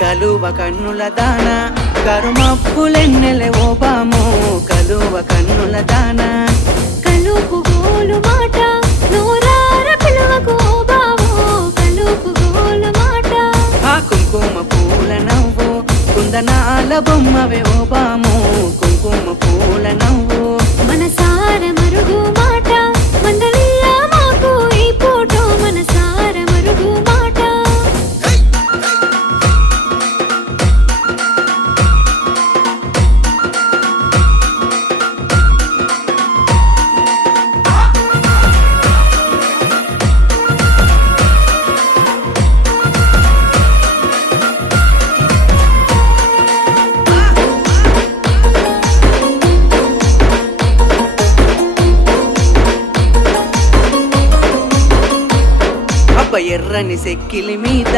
కలువ కన్నుల దాన కరుమప్పులెన్నెలే ఓ బాము కలువ కన్నుల దాన కలుపు గోలు మాట నూరార పిలువకు ఓ బావో కలుపు గోలు మాట ఆ కుంకుమ పూల నవ్వు కుందనాల బొమ్మవే ఓ బాము కుంకుమ పూల నవ్వు మనసార మరుగు మాట మందలియ మాకు ఈ పూట మనసార మరుగు మాట అబ్బ ఎర్రని సెక్కిలి మీద